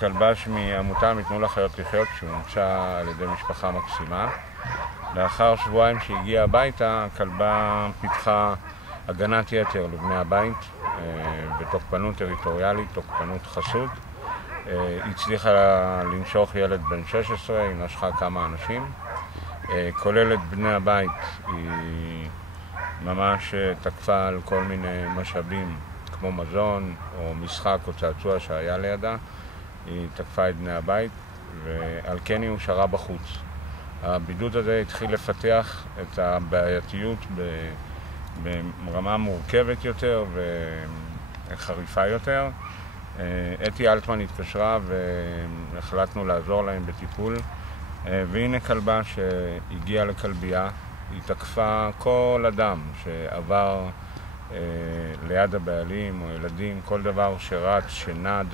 כלבש מעמותה מתנו לחיות לחיות שהומצא על ידי משפחה מקסימה. לאחר שבועיים שהגיעה הביתה, הכלבה פיתחה הגנת יתר לבני הבית בתוקפנות טריטוריאלית, תוקפנות חסות. היא הצליחה לנשוך ילד בן 16, היא נשכה כמה אנשים. כולל את בני הבית, היא ממש תקפה על כל מיני משאבים כמו מזון או משחק או צעצוע שהיה לידה. היא תקפה את בני הבית ועל כן היא הושארה בחוץ. הבידוד הזה התחיל לפתח את הבעייתיות ברמה מורכבת יותר וחריפה יותר. אתי אלטמן התקשרה והחלטנו לעזור להם בטיפול. והנה כלבה שהגיעה לכלבייה, היא תקפה כל אדם שעבר ליד הבעלים או ילדים, כל דבר שרץ, שנד,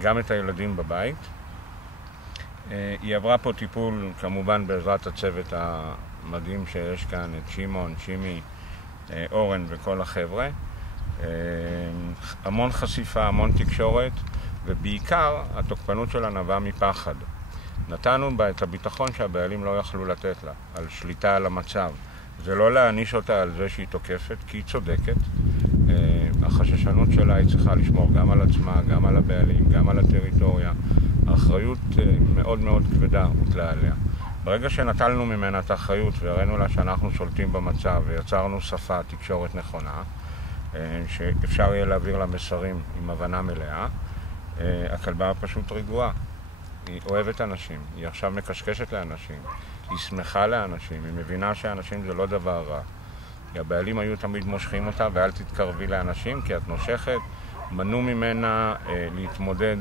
גם את הילדים בבית. היא עברה פה טיפול כמובן בעזרת הצוות המדהים שיש כאן, את שמעון, שימי, אורן וכל החבר'ה. המון חשיפה, המון תקשורת, ובעיקר התוקפנות שלה נבעה מפחד. נתנו בה את הביטחון שהבעלים לא יכלו לתת לה, על שליטה על המצב. זה לא להעניש אותה על זה שהיא תוקפת, כי היא צודקת. החששנות שלה היא צריכה לשמור גם על עצמה, גם על הבעלים, גם על הטריטוריה. האחריות מאוד מאוד כבדה הוטלה עליה. ברגע שנטלנו ממנה את האחריות והראינו לה שאנחנו שולטים במצב ויצרנו שפה, תקשורת נכונה, שאפשר יהיה להעביר לה מסרים עם הבנה מלאה, הכלבה פשוט רגועה. היא אוהבת אנשים, היא עכשיו מקשקשת לאנשים, היא שמחה לאנשים, היא מבינה שאנשים זה לא דבר רע. הבעלים היו תמיד מושכים אותה ואל תתקרבי לאנשים כי את נושכת, מנעו ממנה להתמודד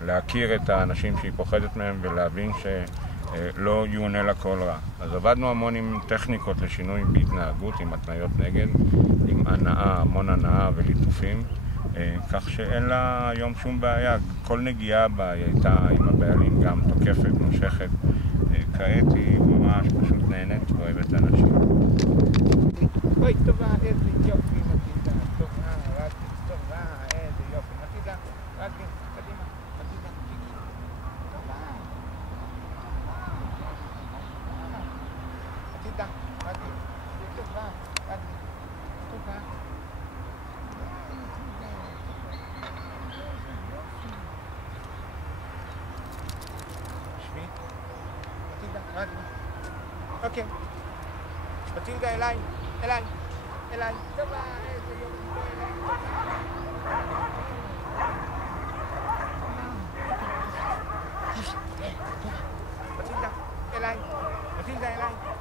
ולהכיר את האנשים שהיא פוחדת מהם ולהבין שלא יעונה לה כל רע. אז עבדנו המון עם טכניקות לשינוי בהתנהגות, עם התניות נגד, עם הנאה, המון הנאה וליטופים. כך שאין לה היום שום בעיה, כל נגיעה בה היא הייתה עם הבעלים גם תוקפת, נושכת. כעת היא ממש פשוט נהנית ואוהבת אנשים. אוי, טובה, איזה יופי, מטידה, טובה, רק טובה, איזה יופי, מטידה, רק קדימה, מטידה, טובה. מטידה, רק טובה, רק טובה. אוקיי, מטילדה אליי, אליי, אליי, טובה, איזה יופי, בוא אליי, מטילדה, אליי, מטילדה אליי.